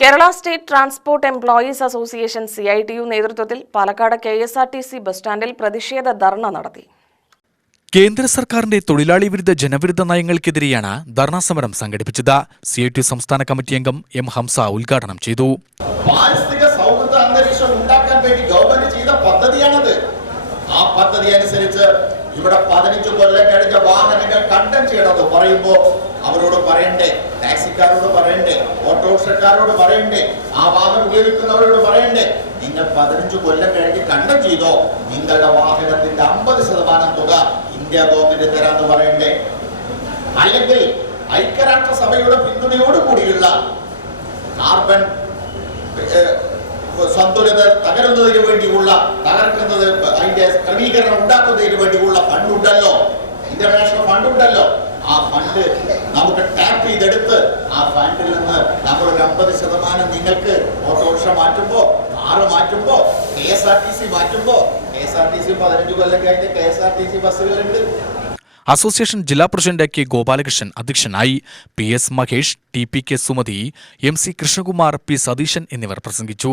Kerala state transport employees association CITU നേതൃത്വത്തിൽ Palakkad KSRTC bus സ്റ്റാൻഡിൽ പ്രതിഷേധ ധർണ നടത്തി. കേന്ദ്ര സർക്കാരിന്റെ തൊഴിലാളി വിരുദ്ധ ജനവിരുദ്ധ നയങ്ങൾക്കെതിരെയാണ് ധർണാ സമരം സംഘടിപ്പിച്ചത്. CITU സംസ്ഥാന കമ്മിറ്റി അംഗം M. ഹംസ ഉദ്ഘാടനം ചെയ്തു. ആ പദ്ധതി അനുസരിച്ച് ഇവിടെ 15 കൊല്ലം കഴിഞ്ഞ വാഹനങ്ങൾ കണ്ടം ചെയ്യണമെന്ന് പറയുമ്പോൾ അവരോട് പറയണ്ടേ, ടാക്സിക്കാരോട് പറയണ്ടേ, ഓട്ടോറിക്ഷക്കാരോട് പറയണ്ടേ, ആ വാഹനം ഉപയോഗിക്കുന്നവരോട് പറയണ്ടേ, നിങ്ങൾ 15 കൊല്ലം കഴിഞ്ഞ് കണ്ടം ചെയ്തോ, നിങ്ങളുടെ വാഹനത്തിന്റെ 50% തുക ഇന്ത്യ ഗവൺമെന്റ് തരാന്ന് പറയണ്ടേ? അല്ലെങ്കിൽ ഐക്യരാഷ്ട്രസഭയുടെ പിന്തുണയോടുകൂടിയുള്ള കാർബൺ സന്തുലിത തകരുന്നതിന് വേണ്ടിയുള്ള അതിന്റെ ക്രമീകരണം ഉണ്ടാക്കുന്നതിന് വേണ്ടിയുള്ള ഫണ്ട് ഉണ്ടല്ലോ, ഇന്റർനാഷണൽ ഫണ്ട് ഉണ്ടല്ലോ. ആ ഫണ്ട് നമുക്ക് ടാപ്പ് ചെയ്തെടുത്ത് ആ ഫണ്ടിൽ നിന്ന് നമ്മൾ 50% നിങ്ങൾക്ക് ഓട്ടോറിക്ഷ മാറ്റുമ്പോ, കാറ് മാറ്റുമ്പോ, KSRTC മാറ്റുമ്പോ, KSRTC 15 കൊല്ലം കഴിഞ്ഞ KSRTC ബസ്സുകളുണ്ട്. അസോസിയേഷൻ ജില്ലാ പ്രസിഡന്റ് K. ഗോപാലകൃഷ്ണൻ അധ്യക്ഷനായി. PS. Mahesh, TPK. Sumathi, MC. Krishnakumar, P. Satheesan എന്നിവർ പ്രസംഗിച്ചു.